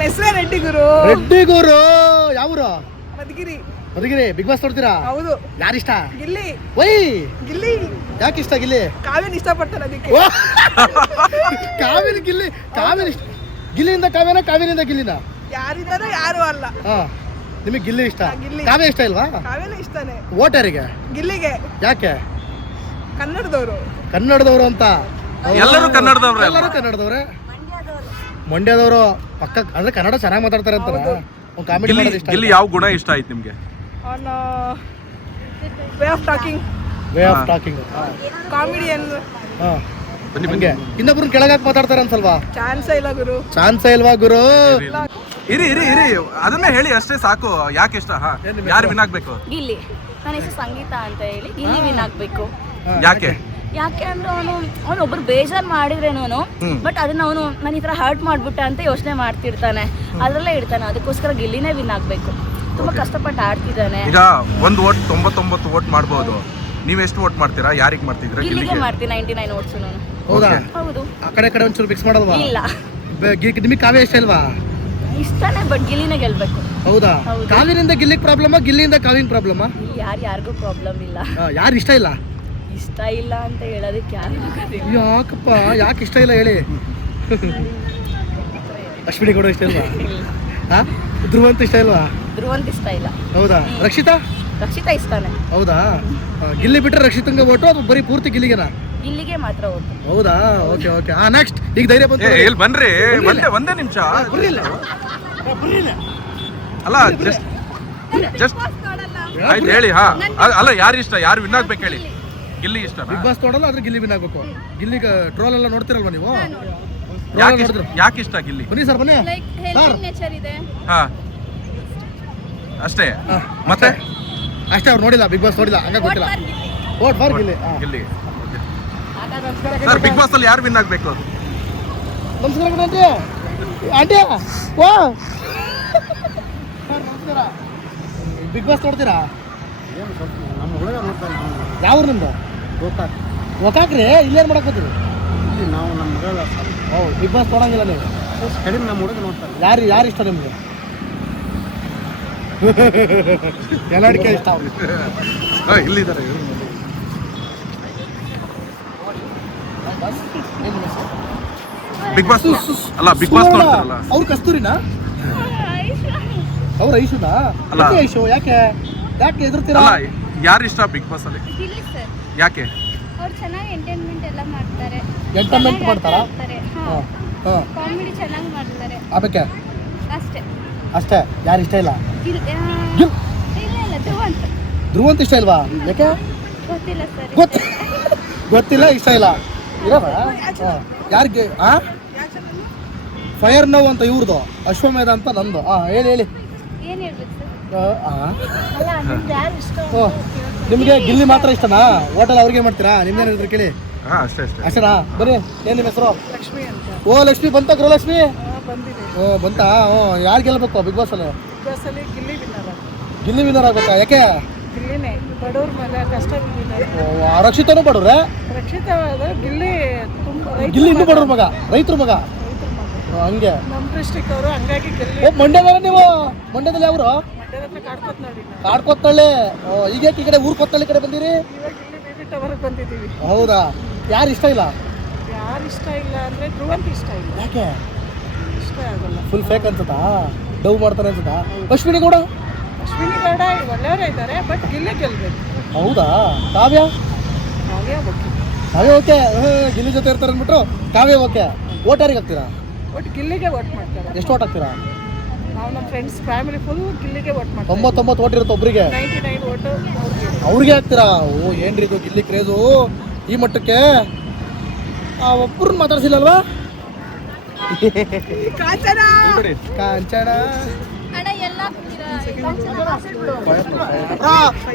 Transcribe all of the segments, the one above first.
ನಮ್ಮ ಹೆಸರೇ ರೆಡ್ಡಿ ಗುರು. ರೆಡ್ಡಿ ಗುರು ಯಾವೂರು? Madhugiri. Madhugiri. Big boss ನೋಡ್ತೀರಾ? ಹೌದು. ಯಾರಿಷ್ಟ? ಗಿಲ್ಲಿ. ವೈ ಗಿಲ್ಲಿ. ಯಾಕೆ ಇಷ್ಟ ಗಿಲ್ಲಿ? ಕಾವ್ಯನ ಇಷ್ಟಪಡ್ತಾನೆ ಅದಕ್ಕೆ. ಕಾವ್ಯನ ಗಿಲ್ಲಿ. ಕಾವ್ಯನ ಇಷ್ಟ. ಗಿಲ್ಲಿಯಿಂದ ಕಾವ್ಯನ, ಕಾವ್ಯನಿಂದ ಗಿಲ್ಲಿನ? ಯಾರಿದ್ದಾರೋ ಯಾರು ಅಲ್ಲ. ನಿಮಗೆ ಗಿಲ್ಲಿ ಇಷ್ಟ? ಗಿಲ್ಲಿ. ಕಾವ್ಯ ಇಷ್ಟ ಇಲ್ವಾ? ಕಾವ್ಯನ ಇಷ್ಟನೇ. ಓಟ್ ಯಾರಿಗೆ? ಗಿಲ್ಲಿಗೆ. ಯಾಕೆ? ಕನ್ನಡದವರು. ಕನ್ನಡದವರು ಅಂತ. ಎಲ್ಲರೂ ಕನ್ನಡದವ್ರೆ. ಎಲ್ಲರೂ ಕನ್ನಡದವ್ರೆ. ಮಂಡ್ಯದವರು ಪಕ್ಕ ಅಂದ್ರೆ ಕನ್ನಡ ಚೆನ್ನಾಗಿ ಮಾತಾಡ್ತಾರೆ ಅಂತ. ಕಾಮಿಡಿ ಮಾಡೋದು ಇಷ್ಟ. ಗಿಲ್ಲಿ ಯಾವ ಗುಣ ಇಷ್ಟ ಆಯ್ತು ನಿಮ್ಗೆ? Way of talking. Way of talking. Comedian. ನಿಮಗೆ ಇನ್ನೊಬ್ರು ಕೆಳಗಾಕ್ ಮಾತಾಡ್ತಾರೆ ಅನ್ಸಲ್ವಾ? ಚಾನ್ಸೇ ಇಲ್ಲ ಗುರು. ಚಾನ್ಸೇ ಇಲ್ವಾ ಗುರು? ಇರಿ ಅದನ್ನೇ ಹೇಳಿ ಅಷ್ಟೇ ಸಾಕು. ಯಾಕೆ ಇಷ್ಟ? ಯಾರು ವಿನ್ ಆಗ್ಬೇಕು? ಗಿಲ್ಲಿ. ನನ್ನ ಹೆಸರು ಸಂಗೀತ ಅಂತ ಹೇಳಿ. ಗಿಲ್ಲಿ ವಿನ್ ಆಗ್ಬೇಕು. ಯಾಕೆ? ಯಾಕೆ ಅಂದ್ರೆ ಅವನು ಒಬ್ರು ಬೇಜಾರು ಮಾಡಿದ್ರೇನು, ಬಟ್ ಅದನ್ನ ಅವನು ನಾನು ಈ ತರ ಹರ್ಟ್ ಮಾಡ್ಬಿಟ್ಟ ಅಂತ ಯೋಚನೆ ಮಾಡ್ತಿರ್ತಾನೆ, ಅದ್ರಲ್ಲೇ ಇರ್ತಾನೆ. ಅದಕ್ಕೋಸ್ಕರ ಗಿಲ್ಲಿನೇ ವಿನ್ ಆಗ್ಬೇಕು. ತುಂಬಾ ಕಷ್ಟಪಟ್ಟು ಆಡ್ತಿದ್ದಾನೆ. ಈಗ ಒಂದು ಓಟ್ 99 ಓಟ್ ಮಾಡ್ಬೋದು. ನೀವ್ ಎಷ್ಟು ಓಟ್ ಮಾಡ್ತೀರಾ? ಯಾರಿಗೆ ಮಾಡ್ತಿದ್ರೆ? ಗಿಲ್ಲಿಗೆ ಮಾಡ್ತೀನಿ 99 ಓಟ್ಸ್ ನಾನು. ಹೌದಾ? ಹೌದು. ಆ ಕಡೆ ಒಂಚೂರು ಮಿಕ್ಸ್ ಮಾಡಲ್ವಾ? ಇಲ್ಲ. ನಿಮಗೆ ಕಾವ್ಯ ಇಷ್ಟ ಇಲ್ವಾ? ಇಷ್ಟನೇ, ಬಟ್ ಗಿಲ್ಲಿನೇ ಗೆಲ್ಬೇಕು. ಹೌದಾ? ಕಾವ್ಯನಿಂದ ಗಿಲ್ಲಿಗೆ ಪ್ರಾಬ್ಲಮ್, ಗಿಲ್ಲಿಯಿಂದ ಕಾವ್ಯನ ಪ್ರಾಬ್ಲಮ್? ಯಾರಿಗೂ ಪ್ರಾಬ್ಲಮ್ ಇಲ್ಲ. ಯಾರು ಇಷ್ಟ ಇಲ್ಲ? ಇಷ್ಟ ಇಲ್ಲ ಅಂತ ಹೇಳೋದಕ್ಕೆ ಯಾಕಪ್ಪ? ಯಾಕೆ ಇಷ್ಟ ಇಲ್ಲ ಹೇಳಿ? ಅಶ್ವಿನಿ ಕೂಡ ಇಷ್ಟ ಇಲ್ವಾ? ಧ್ರುವಂತ ಇಷ್ಟ ಇಲ್ವಾ? ಧ್ರುವಂತ ಇಷ್ಟ ಇಲ್ಲ. ಹೌದಾ? ರಕ್ಷಿತಾ ಇಷ್ಟಾನೆ. ಹೌದಾ? ಗಿಲ್ಲಿ ಬಿಟ್ರೆ ರಕ್ಷಿತಂಗೆ ಓಟು ಅಥವಾ ಬರೀ ಪೂರ್ತಿ ಗಿಲ್ಲಿಗೆನಾ? ಗಿಲ್ಲಿಗೆ ಮಾತ್ರ ಓಟು. ಹೌದಾ? ಓಕೆ. ನೆಕ್ಸ್ಟ್. ಈಗ ಧೈರ್ಯ ಬಂತು. ಇಲ್ಲಿ ಬನ್ರಿ. ಒಂದೇ ನಿಮಿಷ. ಅಲ್ಲ ಜಸ್ಟ್ ಆಯ್ತು ಹೇಳಿ. ಅಲ್ಲ ಯಾರು ಇಷ್ಟ? ಯಾರು ವಿನ್ ಆಗ್ಬೇಕು ಹೇಳಿ? ಗಿಲ್ಲಿ ಇಷ್ಟ. ಬಿಗ್ ಬಾಸ್ ನೋಡಲ್ಲ, ಆದ್ರೆ ಗಿಲ್ಲಿ ವಿನ್ ಆಗ್ಬೇಕು. ಗಿಲ್ಲಿಗೆ ಟ್ರೋಲ್ ಎಲ್ಲ ನೋಡ್ತಿರಲ್ವಾ ನೀವು? ಯಾಕೆ ಇಷ್ಟ ಗಿಲ್ಲಿ? ಬನ್ನಿ ಸರ್, ಬನ್ನಿ. ಹಾ ಅಷ್ಟೇ. ಮತ್ತೆ ಅಷ್ಟೇ. ಅವ್ರು ನೋಡಿಲ್ಲ, ಬಿಗ್ ಬಾಸ್ ನೋಡಿಲ್ಲ, ಹಂಗ ಗೊತ್ತಿಲ್ಲ. Vote for Gilli. Gilli. Sir big boss ಅಲ್ಲಿ ಯಾರು ವಿನ್ ಆಗ್ಬೇಕು? ನಮಸ್ಕಾರ ಆಂಟಿ. ಆಂಟಿ ವಾ ನಮಸ್ಕಾರ. ಬಿಗ್ ಬಾಸ್ ನೋಡ್ತೀರಾ? ನಮ್ಮ ಹುಡುಗ ನೋಡ್ತಾರೆ. ಯಾವ ಊರು ನಿಮ್ದು? ಗೋಕಾಕ್ರಿ. ಇಲ್ಲೇನು ಮಾಡಕ್ಕೋತೀರಿ? ಇಲ್ಲಿ ನಾವು ನಮ್ಮ ಹುಡುಗ. ಹೌದು. ಬಿಗ್ ಬಾಸ್ ನೋಡಂಗಿಲ್ಲ ನೀವು? ಕಡಿಮೆ ನಮ್ಮ ಹುಡುಗ ನೋಡ್ತಾರೆ. ಯಾರು ಇಷ್ಟ ನಿಮ್ಗೆ? ಎಲ್ಲಡಿಕೆ ಇಷ್ಟ. ಇಲ್ಲಿದ್ದಾರೆ. ಬಿಗ್ ಬಾಸ್ ಅಲ್ಲ, ಬಿಗ್ ಬಾಸ್ ನೋಡ್ತಾರಲ್ಲ ಅವ್ರು ಕಸ್ತೂರಿನಾ? ಅವ್ರ ಐಶುನಾ? ಅಲ್ಲ ಐಶು. ಯಾಕೆ ಎದುರ್ತೀರಾ? ಯಾರು ಇಷ್ಟ ಬಿಗ್ ಬಾಸ್ ಅಲ್ಲಿ? ಗಿಲ್ಲಿ ಸರ್. ಯಾಕೆ? ಅವ್ರು ಚೆನ್ನಾಗಿ ಎಂಟರ್ಟೈನ್ಮೆಂಟ್ ಎಲ್ಲ ಮಾಡ್ತಾರೆ. ಎಂಟರ್ಟೈನ್ಮೆಂಟ್ ಮಾಡ್ತಾರಾ? ಕಾಮಿಡಿ ಚೆನ್ನಾಗಿ ಮಾಡ್ತಾರೆ. ಅದಕ್ಕೆ ಅಷ್ಟೇ. ಯಾರು ಇಷ್ಟ ಇಲ್ಲ? ಇಲ್ಲ ಧ್ರುವಂತ. ಧ್ರುವಂತ ಇಷ್ಟ ಇಲ್ವಾ? ಯಾಕೆ? ಗೊತ್ತಿಲ್ಲ ಸರ್. ಗೊತ್ತಿಲ್ಲ, ಇಷ್ಟ ಇಲ್ಲ. ಯಾರಿಗೆ? ಫೈರ್ ನೌ ಅಂತ ಇವ್ರದು, ಅಶ್ವಮೇಧ ಅಂತ ನಂದು. ಹೇಳಿ. ಏನ್ ಹೇಳ್ಬೇಕು ಸರ್? ನಿಮಗೆ ಗಿಲ್ಲಿ ಮಾತ್ರ ಇಷ್ಟನಾ? ಹೋಟೆಲ್ ಅವ್ರಿಗೆ ಮಾಡ್ತೀರಾ? ನಿಮ್ದೇನು ಹೇಳಿದ್ರು ಕೇಳಿ. ಅಷ್ಟೇನಾ? ಬರೀ. ಏನ್ ನಿಮ್ಮ ಹೆಸರು? ಲಕ್ಷ್ಮಿ ಅಂತ. ಲಕ್ಷ್ಮಿ ಬಂತ? ಗೃಹಲಕ್ಷ್ಮಿ ಬಂದಿದೆ. ಬಂತಾ? ಯಾರು ಗೆಲ್ಬೇಕು ಬಿಗ್ ಬಾಸ್ ಅಲ್ಲಿ? ಬಿಗ್ ಬಾಸ್ ಅಲ್ಲಿ ಗಿಲ್ಲಿ ವಿನ್ನರ್. ಗಿಲ್ಲಿ ವಿನ್ನರ್ ಆಗ್ಬೇಕಾ? ಯಾಕೆ? ಗಿಲ್ಲಿನೇ. ಬಡವ್ರ ಮೇಲೆ ಕಷ್ಟ ಬಿದ್ದಿದ್ದಾರೆ. ರಕ್ಷಿತನೂ ಬಡವ್ರೆ. ರಕ್ಷಿತಾ ಗಿಲ್ಲಿ ತುಂಬಾ. ಗಿಲ್ಲಿ ಇನ್ನೂ ಬಡವ್ರ ಮಗ, ರೈತರ ಮಗ. ಹಂಗೆ ನಮ್ಮ ಡಿಸ್ಟ್ರಿಕ್ಟ್ ಅವರು, ಹಂಗಾಗಿ ಗಿಲ್ಲಿ. ಮಂಡ್ಯದಲ್ಲ ನೀವು? ಮಂಡ್ಯದಲ್ಲಿ ಯಾವ್ರು? ಮಂಡ್ಯದ ಹತ್ರ ಕಾಡ್ಕೊತ್ನಳ್ಳಿ. ಕಾಡ್ಕೊತ್ತಳ್ಳಿ. ಈಗ ಈ ಕಡೆ ಊರ್ ಕೊತ್ತಳ್ಳಿ ಕಡೆ ಬಂದಿರಿ? ಇವಾಗ ಗಿಲ್ಲಿ ಬೇಬಿ ಟವರ್ಗೆ ಬಂದಿದ್ದೀವಿ. ಹೌದಾ? ಯಾರು ಇಷ್ಟ ಇಲ್ಲ? ಯಾರು ಇಷ್ಟ ಇಲ್ಲ ಅಂದ್ರೆ ಧ್ರುವಂತ ಇಷ್ಟ ಇಲ್ಲ. ಯಾಕೆ? ಇಷ್ಟ ಆಗಲ್ಲ. ಫುಲ್ ಫೇಕ್ ಅನ್ಸುತ್ತಾ? ಡವ್ ಮಾಡ್ತಾರೆ ಅನ್ಸುತ್ತಾ? ಅಶ್ವಿನಿ ಗೌಡ ಒಳ್ಳೆಯವರೇ ಇದ್ದಾರೆ, ಬಟ್ ಗಿಲ್ಲಿ ಗೆಲ್ಬೇಕು. ಹೌದಾ? ಕಾವ್ಯ ಓಕೆ. ಗಿಲ್ಲಿ ಜೊತೆ ಇರ್ತಾರೆ ಅಂದ್ಬಿಟ್ರು ಕಾವ್ಯ ಓಕೆ. ಓಟ್ ಯಾರಿಗೆ ಹಾಕ್ತೀರಾ? ಒಟ್ಟು ಗಿಲ್ಲಿಗೆ ವೋಟ್ ಮಾಡ್ತಾರೆ. ಎಷ್ಟು ಓಟ್ ಹಾಕ್ತೀರಾ? ನಾವು ನಮ್ಮ ಫ್ರೆಂಡ್ಸ್ ಫ್ಯಾಮಿಲಿ ಫುಲ್ ಗಿಲ್ಲಿಗೆ ವೋಟ್ ಮಾಡ್ತಾರೆ. 99 ಓಟ್ ಇರುತ್ತೆ ಒಬ್ರಿಗೆ. 99 ಓಟು ಅವ್ರಿಗೆ ಹಾಕ್ತೀರಾ? ಏನ್ರಿ ಇದು ಗಿಲ್ಲಿ ಕ್ರೇಜು ಈ ಮಟ್ಟಕ್ಕೆ? ಒಬ್ಬರನ್ನ ಮಾತಾಡ್ಸಿಲ್ಲಲ್ವಾ? ಕಾಂಚನ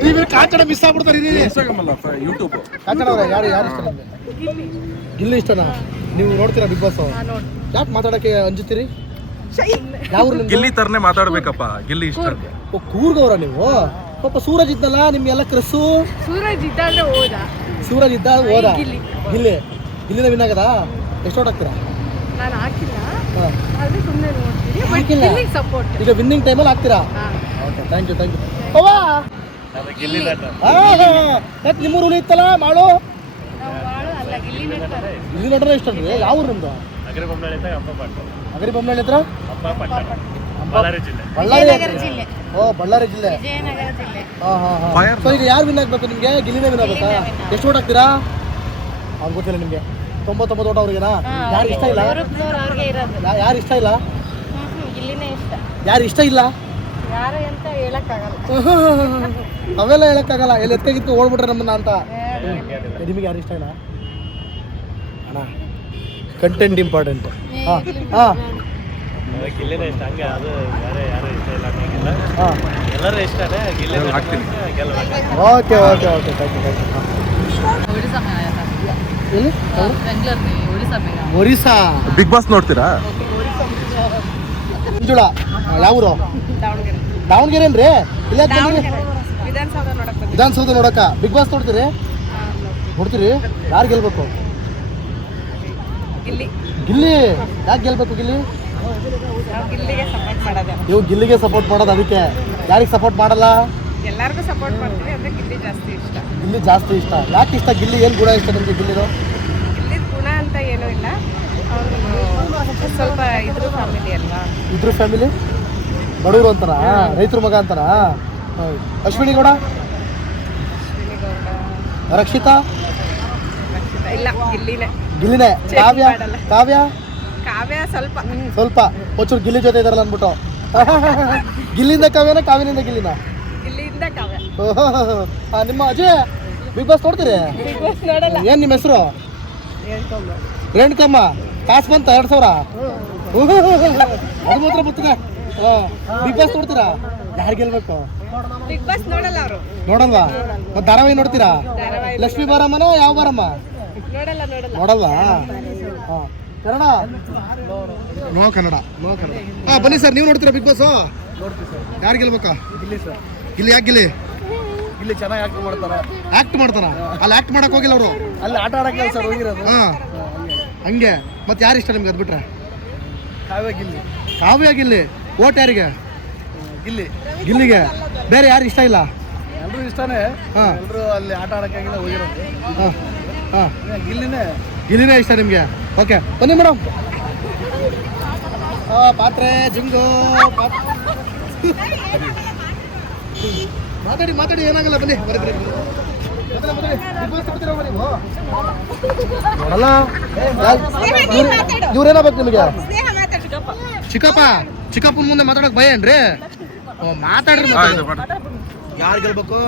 ನೀವು ಕಾಂಚನ ಮಿಸ್ ಆಗ್ಬಿಡ್ತಾರೆ. ಯೂಟ್ಯೂಬ್ ಕಾಂಚನ ಅವ್ರೆ, ಯಾರು ಇಷ್ಟ ನಿಮಗೆ? ಗಿಲ್ಲಿ ಇಷ್ಟನಾ? ನೀವು ನೋಡ್ತೀರಾ ಬಿಗ್ ಬಾಸ್? ಯಾಕೆ ಮಾತಾಡಕ್ಕೆ ಅಂಜುತ್ತೀರಿ? ಯಾವ ಗಿಲ್ಲಿ ತರನೇ ಮಾತಾಡ್ಬೇಕಪ್ಪ. ಗಿಲ್ಲಿ ಇಷ್ಟ. ಕೂರ್ಗವ್ರ ನೀವು? ಪಾಪ ಸೂರಜ್ ಇದ್ನಲ್ಲ ನಿಮ್ಗೆಲ್ಲ ಕ್ರಸ್ಸು. ಸೂರಜ್ ಇದ್ದಾಗ ಹೋದ. ಗಿಲ್ಲಿನ ವಿನ್ ಆಗದ? ಎಷ್ಟು ಓಟ್ ಹಾಕ್ತೀರಾ? ನಾನು ಹಾಕಿಲ್ಲ. ಅದು ಸುಮ್ಮನೆ ನೋಡ್ತೀವಿ ಬಟ್ ಗಿಲ್ಲಿಗೆ ಸಪೋರ್ಟ್. ಈಗ ವಿನ್ನಿಂಗ್ ಟೈಮಲ್ಲಿ ಹಾಕ್ತೀರಾ? Okay, thank you. ಯಾಕೆ ನಿಮ್ಮೂರು ಹುಲಿ ಇತ್ತಲ್ಲ ಮಾಡು ಅಲ್ಲ ಗಿಲ್ಲಿನೇ ಇಲ್ಲಿ ನಟನೆ ಇಷ್ಟ ಅಲ್ರಿ? ಯಾವ ಊರು ನಿಮ್ದು? ಅಗರಿ ಬೊಮ್ಮನಹಳ್ಳಿ ಹತ್ರ ಬಳ್ಳಾರಿ ಜಿಲ್ಲೆ. ಓ, ಬಳ್ಳಾರಿ ಜಿಲ್ಲೆ. ವಿಜಯನಗರ ಜಿಲ್ಲೆ. Fire. ಸೊ ಈಗ ಯಾರು ವಿನ್ ಆಗ್ಬೇಕು ನಿಮ್ಗೆ? ಗಿಲ್ಲಿನೇ ವಿನ್ ಆಗ್ಬೇಕಾ? ಎಷ್ಟು ಓಟ್ ಹಾಕ್ತೀರಾ? ಅವ್ರು ಗೊತ್ತಿಲ್ಲ ನಿಮ್ಗೆ. 99 ಓಟ್ ಅವ್ರಿಗೆನಾ? ಯಾರು ಇಷ್ಟ ಇಲ್ಲ? ಅವ್ರಿಗೆ ಇರೋದು ಯಾರು ಇಷ್ಟ ಇಲ್ಲ? ಗಿಲ್ಲಿನೇ ಇಷ್ಟ. ಯಾರು ಇಷ್ಟ ಇಲ್ಲ? ಯಾರು ಅಂತ ಹೇಳಕ್ಕಾಗಲ್ಲ. ಅವೆಲ್ಲ ಹೇಳಕ್ಕಾಗಲ್ಲ. ಎಲ್ಲಿ ಎತ್ಕಾಗಿತ್ತು ಓಡ್ಬಿಟ್ರೆ ನಮ್ಮನ್ನ ಅಂತ. ನಿಮಗೆ ಯಾರು ಇಷ್ಟ ಇಲ್ಲ ಅಣ್ಣ? Content important. ಹಾಂ ಹಾಂ ಗಿಲ್ಲಿನೇ ಇಷ್ಟ, ಹಂಗೆ ಅದು ಬೇರೆ ಯಾರು ಇಷ್ಟ ಇಲ್ಲ ಅನ್ನೋಂಗಿಲ್ಲ, ಹಾಂ ಎಲ್ಲರೂ ಇಷ್ಟನೇ. ಗಿಲ್ಲಿ ಹಾಕ್ತೀನಿ. Okay okay okay thank you thank you. ಎಲ್ಲಿ? ಒರಿಸ್ಸಾ. ಬಿಗ್ ಬಾಸ್ ನೋಡ್ತೀರಾ? ಮಂಜುಳ ಯಾವ ಊರು? ದಾವಣಗೆರೆ. ದಾವಣಗೆರೆ ಏನ್ರಿ? ಇಲ್ಲ ವಿಧಾನಸೌಧ ನೋಡಕ್ ಬಂದಿದ್ದೀವಿ. ವಿಧಾನಸೌಧ ನೋಡಕ್ಕ. ಬಿಗ್ ಬಾಸ್ ನೋಡ್ತೀರಿ? ನೋಡ್ತೀರಿ? ಯಾರು ಗೆಲ್ಬೇಕು? ಗಿಲ್ಲಿ. ಗಿಲ್ಲಿ. ಯಾಕೆ ಗೆಲ್ಬೇಕು ಗಿಲ್ಲಿ? ನಾವು ಗಿಲ್ಲಿಗೆ ಸಪೋರ್ಟ್ ಮಾಡೋದು. ನೀವು ಗಿಲ್ಲಿಗೆ ಸಪೋರ್ಟ್ ಮಾಡೋದು, ಅದಕ್ಕೆ ಯಾರಿಗೆ ಸಪೋರ್ಟ್ ಮಾಡಲ್ಲ? ಎಲ್ಲರಿಗೂ ಸಪೋರ್ಟ್ ಮಾಡ್ತೀವಿ, ಅಂದ್ರೆ ಗಿಲ್ಲಿ ಜಾಸ್ತಿ ಇಷ್ಟ. ಗಿಲ್ಲಿ ಜಾಸ್ತಿ ಇಷ್ಟ. ಯಾಕೆ ಇಷ್ಟ ಗಿಲ್ಲಿ? ಏನು ಗುಣ ಇಷ್ಟ ನಿಮಗೆ ಗಿಲ್ಲಿದು? ಗಿಲ್ಲಿ ಗುಣ ಅಂತ ಏನೂ ಇಲ್ಲ, ಅವನು ಸ್ವಲ್ಪ ಇದ್ರ ಫ್ಯಾಮಿಲಿ ಅಲ್ವಾ. ಇದ್ರ ಫ್ಯಾಮಿಲಿ ಬಡವರು ಅಂತಾರ, ರೈತರ ಮಗ ಅಂತಾರ. ಅಶ್ವಿನಿ ಗೌಡ, ರಕ್ಷಿತಾ ಇಲ್ಲ ಗಿಲ್ಲಿನೇ. ಗಿಲ್ಲಿನೇ. ಕಾವ್ಯ ಕಾವ್ಯ ಕಾವ್ಯ ಸ್ವಲ್ಪ ಸ್ವಲ್ಪ ಒಂಚೂರು ಗಿಲ್ಲಿ ಜೊತೆ ಇದಾರಲ್ಲ ಅಂದ್ಬಿಟ್ಟು. ಗಿಲ್ಲಿಂದ ಕಾವ್ಯನ, ಕಾವ್ಯನಿಂದ ಗಿಲ್ಲಿನ? ಗಿಲ್ಲಿಯಿಂದ ಕಾವ್ಯ. ನಿಮ್ಮ ಅಜಯ್ ಬಿಗ್ ಬಾಸ್ ನೋಡ್ತೀರಿ? ಬಿಗ್ ಬಾಸ್ ನೋಡಲ್ಲ. ಏನು ನಿಮ್ಮ ಹೆಸರು? ರೇಣುಕಮ್ಮ. ಕಾಸು ಬಂತ 2000? ಅದು ಮಾತ್ರ ಬರ್ತದೆ. ಬಿಗ್ ಬಾಸ್ ನೋಡ್ತೀರಾ? ಯಾರು ಗೆಲ್ಬೇಕು? ಬಿಗ್ ಬಾಸ್ ನೋಡಲ್ಲ ಅವರು. ನೋಡಲ್ವಾ? ಮತ್ತೆ ಧಾರಾವಾಹಿ ನೋಡ್ತೀರಾ? ಧಾರಾವಾಹಿ ಲಕ್ಷ್ಮೀ ಬಾರಮ್ಮನ ಯಾವ ಬಾರಮ್ಮ? ನೋಡಲ್ಲ. ನೋಡಲ್ವಾ? ಹಾಂ. ಕನ್ನಡ? ನೋ ಕನ್ನಡ. ಹಾಂ, ಬನ್ನಿ ಸರ್. ನೀವು ನೋಡ್ತೀರಾ ಬಿಗ್ ಬಾಸ್? ನೋಡ್ತೀವಿ ಸರ್. ಯಾರು ಗೆಲ್ಬೇಕಾ? ಗಿಲ್ಲಿ ಸರ್. ಗಿಲ್ಲಿ. ಯಾಕೆ ಗಿಲ್ಲಿ? ಗಿಲ್ಲಿ ಚೆನ್ನಾಗಿ ಆಕ್ಟ್ ಮಾಡ್ತಾರೆ. ಆಕ್ಟ್ ಮಾಡ್ತಾರ? ಅಲ್ಲಿ ಆಕ್ಟ್ ಮಾಡಕ್ ಹೋಗಿಲ್ಲ ಅವರು. ಅಲ್ಲಿ ಆಟ ಆಡಕ್ಕೆ ಸರ್ ಹೋಗಿರೋದು. ಹಾಂ, ಹಂಗೆ. ಮತ್ತೆ ಯಾರು ಇಷ್ಟ ನಿಮ್ಗೆ? ಅದ್ಬಿಟ್ರೆ ಕಾವ್ಯ ಗಿಲ್ಲಿ. ಕಾವ್ಯ ಗಿಲ್ಲಿ. ಓಟ್ ಯಾರಿಗೆ? ಗಿಲ್ಲಿ. ಗಿಲ್ಲಿಗೆ. ಬೇರೆ ಯಾರು ಇಷ್ಟ ಇಲ್ಲ? ಎಲ್ಲರೂ ಇಷ್ಟನೇ. ಹಾಂ ಎಲ್ಲರೂ ಅಲ್ಲಿ ಆಟ ಆಡಕ್ಕಾಗಿಲ್ಲ ಹೋಗಿರೋದು. ಹಾಂ ಹಾಂ. ಗಿಲ್ಲಿನೇ. ಗಿಲ್ಲಿನೇ ಇಷ್ಟ ನಿಮಗೆ? ಓಕೆ, ಬನ್ನಿ ಮೇಡಮ್. ಪಾತ್ರೆ ಜಿಂಗು ಮಾತಾಡಿ ಏನಾಗಲ್ಲ. ಬನ್ನಿ ಬರೀ ನೋಡಲ್ಲ. ಇವ್ರೇನಾಗ್ಬೇಕು ನಿಮಗೆ? ಚಿಕ್ಕಪ್ಪನ ಮುಂದೆ ಮಾತಾಡೋಕೆ ಭಯ ಏನ್ರಿ? ಮಾತಾಡ್ರಿ. ಯಾರು ಗೆಲ್ಬೇಕು?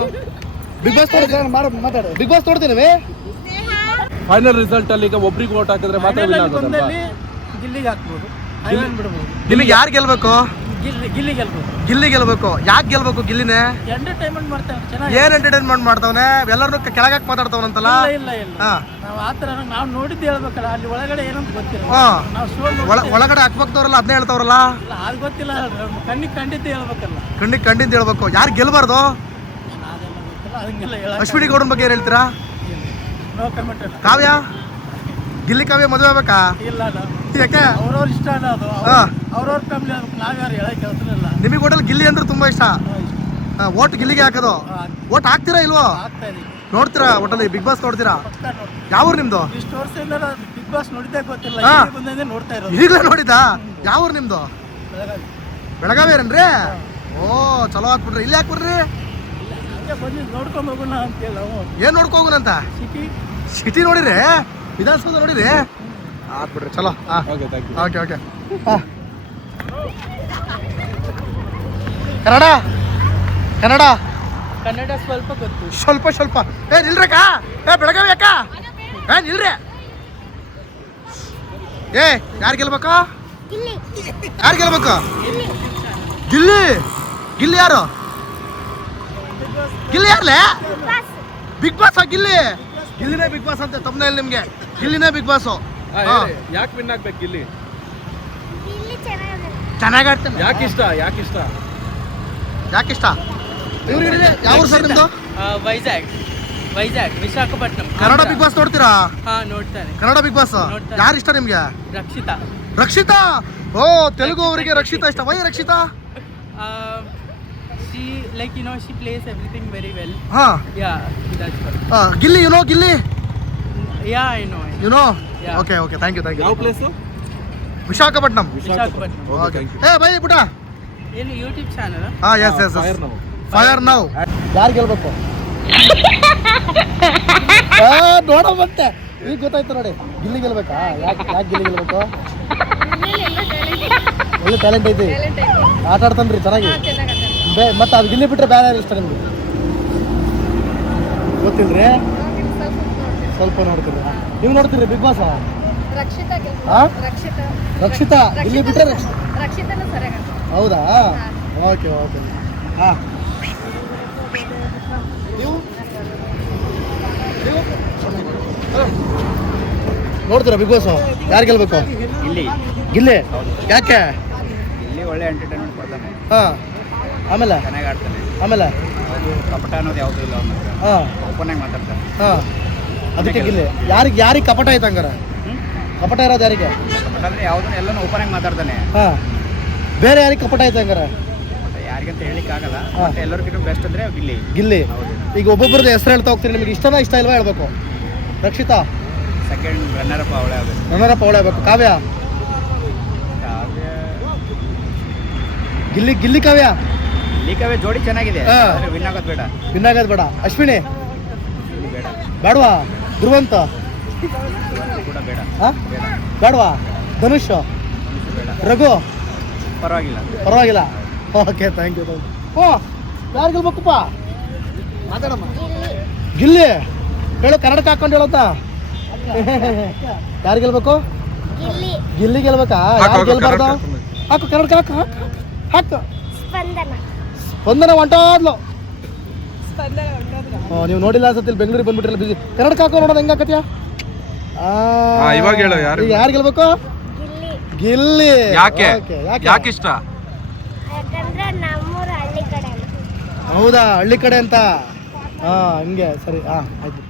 ಬಿಗ್ ಬಾಸ್ ಮಾತಾಡಿ. ಬಿಗ್ ಬಾಸ್ ನೋಡ್ತೀನಿ. ಫೈನಲ್ ರಿಸಲ್ಟ್ ಅಲ್ಲಿ ಈಗ ಒಬ್ರಿಗೆ ಓಟ್ ಹಾಕಿದ್ರೆ ಮಾತ್ರ win ಆಗೋದಲ್ವಾ? ಗಿಲ್ಲಿಗೆ ಹಾಕ್ಬೋದು, ಬಿಡ್ಬೋದು. ನಿಮಗೆ ಯಾರು ಗೆಲ್ಬೇಕು? ಗಿಲ್ಲಿ ಗೆಲ್ಬೋದು. ಗಿಲ್ಲಿ ಗೆಲ್ಬೇಕು. ಯಾಕೆ ಗೆಲ್ಬೇಕು ಗಿಲ್ಲಿನೇ? ಎಂಟರ್ಟೈನ್ಮೆಂಟ್ ಮಾಡ್ತೇವೆ ಚೆನ್ನಾಗಿ. ಏನ್ ಎಂಟರ್ಟೈನ್ಮೆಂಟ್ ಮಾಡ್ತಾವನೆ? ಎಲ್ಲರೂ ಕೆಳಗಾಕ್ ಮಾತಾಡ್ತಾವನಂತಲ್ಲ. ಇಲ್ಲ ಹಾ, ನಾವು ಆ ಥರ ನಾವು ನೋಡಿದ್ದು ಹೇಳ್ಬೇಕಲ್ಲ, ಅಲ್ಲಿ ಒಳಗಡೆ ಏನಂತ ಗೊತ್ತಿಲ್ಲ. ಹಾ. ನಾವು ಶೋ ಒಳಗಡೆ ಹಾಕ್ಬೇಕ್ತವ್ರಲ್ಲ, ಅದನ್ನೇ ಹೇಳ್ತಾವ್ರಲ್ಲ. ಅದು ಗೊತ್ತಿಲ್ಲ. ಕಣ್ಣಿಗೆ ಕಂಡಿದ್ದು ಹೇಳ್ಬೇಕಲ್ಲ. ಕಂಡಿದ್ದು ಹೇಳ್ಬೇಕು. ಯಾರು ಗೆಲ್ಬಾರ್ದು? ಅದೆಲ್ಲ ಗೊತ್ತಿಲ್ಲ, ಹಂಗೆಲ್ಲ ಹೇಳಕ್ ಅಶ್ವಿನಿ ಗೌಡನ ಬಗ್ಗೆ ಏನ್ ಹೇಳ್ತೀರಾ? No comment. ಕಾವ್ಯ ಗಿಲ್ಲಿ ಕಾವ್ಯ ಮದುವೆ ಆಗ್ಬೇಕಾ? ಇಲ್ಲ ಯಾಕೆ? ಅವ್ರವ್ರ ಇಷ್ಟ ಅಲ್ಲ ಅದು. ಹಾ. ಅವ್ರವ್ರ ಫ್ಯಾಮಿಲಿ ಆಗ್ಬೇಕು, ನಾವ್ಯಾರು ಹೇಳಕ್ ಹೇಳ್ತಿರಲ್ಲ. ನಿಮಗೆ ಒಟ್ಟಲ್ಲಿ ಗಿಲ್ಲಿ ಅಂದ್ರೆ ತುಂಬಾ ಇಷ್ಟ. ಓಟ್ ಗಿಲ್ಲಿಗೆ ಹಾಕೋದು. ಓಟ್ ಹಾಕ್ತೀರಾ ಇಲ್ವೋ? ಆಗ್ತಾ ಇದೆ. ನೋಡ್ತೀರಾ ಒಟ್ಟಲ್ಲಿ ಬಿಗ್ ಬಾಸ್ ನೋಡ್ತೀರಾ? ಪಕ್ಕ ನೋಡಿ. ಯಾವ ಊರು ನಿಮ್ದು? ಇಷ್ಟು ವರ್ಷದಿಂದ ಬಿಗ್ ಬಾಸ್ ನೋಡಿದ್ದೇ ಗೊತ್ತಿಲ್ಲ. ಹಾ. ಈಗ ಬಂದೇ ನೋಡ್ತಾ ಇರೋದು. ಈಗಲೇ ನೋಡಿದಾ? ಯಾವ ಊರು ನಿಮ್ದು? ಬೆಳಗಾವಿ. ಬೆಳಗಾವಿ ಏನ್ರಿ? ಓ, ಚಲೋ ಹಾಕ್ಬಿಡ್ರಿ. ಇಲ್ಲಿ ಹಾಕ್ಬಿಡ್ರಿ. ಹಂಗೆ ಬಂದು ನೋಡ್ಕೊಂಡು ಹೋಗೋಣ ಅಂತೇಳಿ ನಾವು ಏನ್ ನೋಡ್ಕೋಗುನಂತ? ಸಿಟಿ ನೋಡಿರಿ? ವಿಧಾನಸೌಧ ನೋಡಿರಿ? ಆತ್ಬಿಡ್ರಿ. ಚಲೋ. Okay, thank you. Okay okay. Kannada Kannada ಸ್ವಲ್ಪ ಗೊತ್ತು. ಸ್ವಲ್ಪ. ನಿಲ್ರಕ್ಕ. ಬೆಳಗಾವಿ ಅಕ್ಕ. ನಿಲ್ರಿ. ಯಾರು ಗೆಲ್ಬೇಕಾ? ಯಾರು ಗೆಲ್ಬೇಕು? ಗಿಲ್ಲಿ ಯಾರು? ಗಿಲ್ಲಿ ಯಾರ್ಲೆ? Bigg Boss. ಗಿಲ್ಲಿನೇ ಬಿಗ್ ಬಾಸ್ ಅಂತ ತಮ್ಮನೇಲಿ ನಿಮ್ಗೆ. ಗಿಲ್ಲಿನೇ ಬಿಗ್ ಬಾಸ್. ಯಾಕೆ ವಿನ್ ಆಗ್ಬೇಕು ಗಿಲ್ಲಿ? ಚೆನ್ನಾಗಿ ಆಡ್ತಾನೆ. ಯಾಕೆ ಇಷ್ಟ? ಯಾಕೆ ಇಷ್ಟ? ಇವ್ರು ಹಿಡಿದ್ರೆ ಯಾವ ಊರು ಸರ್ ನಿಮ್ದು? ವೈಜಾಗ್ ವಿಶಾಖಪಟ್ಟಣಂ. ಕನ್ನಡ ಬಿಗ್ ಬಾಸ್ ನೋಡ್ತೀರಾ? ಹಾ, ನೋಡ್ತಾರೆ. ಕನ್ನಡ ಬಿಗ್ ಬಾಸ್ ನೋಡ್ತಾರೆ. ಯಾರು ಇಷ್ಟ ನಿಮ್ಗೆ? ರಕ್ಷಿತಾ. ರಕ್ಷಿತಾ. ಓ ತೆಲುಗು ಅವರಿಗೆ ರಕ್ಷಿತಾ ಇಷ್ಟ. Why Rakshita? She she plays everything very well. ಹಾ Yeah, that's what. Gilli Gilli Yeah, I know. Yeah. Okay thank you ಯಾವ place? Visakhapatnam. Visakhapatnam. Okay bye ಪುಟ. ಏನು YouTube channel? ಹಾ ಎಸ್ ಫೈರ್ ನೌ. ಯಾರು ಗೆಲ್ಬೇಕು? ನೋಡ ಮತ್ತೆ ಈಗ ಗೊತ್ತಾಯ್ತು ನೋಡಿ. ಗಿಲ್ಲಿ ಗೆಲ್ಬೇಕಾ? ಯಾಕೆ ಗಿಲ್ಲಿ ಗೆಲ್ಬೇಕು? ಒಳ್ಳೆ ಟ್ಯಾಲೆಂಟ್ ಐತಿ, ಆಟ ಆಡ್ತಾನ್ರಿ ಚೆನ್ನಾಗಿ. ಮತ್ತೆ ಅದು ಗಿಲ್ಲಿ ಬಿಟ್ರೆ ಬೇರೆ ಯಾರು ಇಷ್ಟ ನಿಮ್ಗೆ? ಗೊತ್ತಿಲ್ರಿ? ಸ್ವಲ್ಪ ನೋಡ್ತೀರಿ. ನೀವು ನೋಡ್ತೀರಿ ಬಿಗ್ ಬಾಸ್? ರಕ್ಷಿತಾ ಗಿಲ್ಲಿ ಬಿಟ್ರೆ ರಕ್ಷಿತನ ಸರಿಯಾಗಿ ಹೌದಾ? ಓಕೆ ಹಾ ನೀವು ನೋಡ್ತೀರಾ ಬಿಗ್ ಬಾಸ್? ಯಾರು ಗೆಲ್ಬೇಕು? ಗಿಲ್ಲಿ. ಯಾಕೆ? ಇಲ್ಲಿ ಒಳ್ಳೆ ಎಂಟರ್ಟೈನ್ಮೆಂಟ್ ಕೊಡ್ತಾನೆ, ಹಾ ಆಮೇಲೆ ಚೆನ್ನಾಗಿ ಆಡ್ತಾನೆ, ಆಮೇಲೆ ಅದು ಕಪಟ ಅನ್ನೋದು ಯಾವುದೂ ಇಲ್ಲ ಅವನ ಹತ್ರ, ಹಾ ಓಪನ್ ಆಗಿ ಮಾತಾಡ್ತಾನೆ. ಹಾ ಅದಕ್ಕೆ ಗಿಲ್ಲಿ. ಯಾರಿಗೆ ಕಪಟ ಆಯ್ತು ಹಂಗಾರ? ಕಪಟ ಇರೋದು ಯಾರಿಗೆ? ಕಪಟ ಅಂದರೆ ಯಾವುದನ್ನು ಎಲ್ಲನೂ ಓಪನ್ ಆಗಿ ಮಾತಾಡ್ತಾನೆ. ಹಾ ಬೇರೆ ಯಾರಿಗೆ ಕಪಟ ಆಯ್ತು ಹಂಗಾರ? ಮತ್ತೆ ಯಾರಿಗಂತ ಹೇಳಿಕ್ಕಾಗಲ್ಲ. ಹಾ. ಮತ್ತೆ ಎಲ್ಲರಿಗಿಂತ ಬೆಸ್ಟ್ ಅಂದರೆ ಗಿಲ್ಲಿ. ಈಗ ಒಬ್ಬೊಬ್ಬರದ್ದು ಹೆಸರು ಹೇಳ್ತಾ ಹೋಗ್ತೀರಿ, ನಿಮ್ಗೆ ಇಷ್ಟನಾ ಇಷ್ಟ ಇಲ್ವಾ ಹೇಳ್ಬೇಕು? ರಕ್ಷಿತಾ ಸೆಕೆಂಡ್ ರನ್ನರಪ್ಪ ಅವಳೇ ಆಗಬೇಕು. ರನ್ನರಪ್ಪ ಅವಳೇ ಆಗ್ಬೇಕು. ಕಾವ್ಯ ಗಿಲ್ಲಿ ಕಾವ್ಯ ಲೀಕವೇ ಜೋಡಿ ಚೆನ್ನಾಗಿದೆ, ಹಾ. ವಿನ್ ಆಗೋದು ಬೇಡ. ವಿನ್ ಆಗೋದು ಬೇಡ. ಅಶ್ವಿನಿ ಬೇಡ, ಬೇಡವಾ? ಧ್ರುವಂತ ಕೂಡ ಬೇಡ, ಹಾ ಬೇಡ, ಬೇಡವಾ? ಧನುಷ್ ಬೇಡ, ರಘು ಪರವಾಗಿಲ್ಲ. Okay thank you. ಓ ಯಾರು ಗೆಲ್ಬೇಕಪ್ಪ? ಮಾತಾಡಮ್ಮ. ಗಿಲ್ಲಿ ಹೇಳು, ಕನ್ನಡಕ ಹಾಕೊಂಡು ಹೇಳುತ್ತಾ? ಯಾರು ಗೆಲ್ಬೇಕು? ಗಿಲ್ಲಿ ಗೆಲ್ಬೇಕಾ? ಯಾರು ಗೆಲ್ಬಾರ್ದು? ಹಾಕು ಕನ್ನಡಕ, ಹಾಕು. ಸ್ಪಂದನ ಹೊಂಟಾದ್ಲು. ನೀವು ನೋಡಿಲ್ಲ ಅನ್ಸತ್ತೆ, ಇಲ್ಲಿ ಬೆಂಗಳೂರಿಗೆ ಬಂದ್ಬಿಟ್ರಲ್ಲ ಬಿಸಿ. ಕನ್ನಡಕ ಹಾಕೋ ನೋಡೋದು ಹೆಂಗೆ ಹಾಕತ್ಯಾ? ಇವಾಗ ಹೇಳು ಯಾರು? ಈಗ ಯಾರು ಗೆಲ್ಬೇಕು? ಗಿಲ್ಲಿ. ಯಾಕೆ Okay, ಯಾಕೆ ಇಷ್ಟ? ಯಾಕಂದ್ರೆ ನಮ್ಮೂರು ಹಳ್ಳಿ ಕಡೆ ಹೌದಾ? ಹಳ್ಳಿ ಕಡೆ ಅಂತ. ಹಾ ಹಂಗೆ ಸರಿ. ಆಯ್ತು.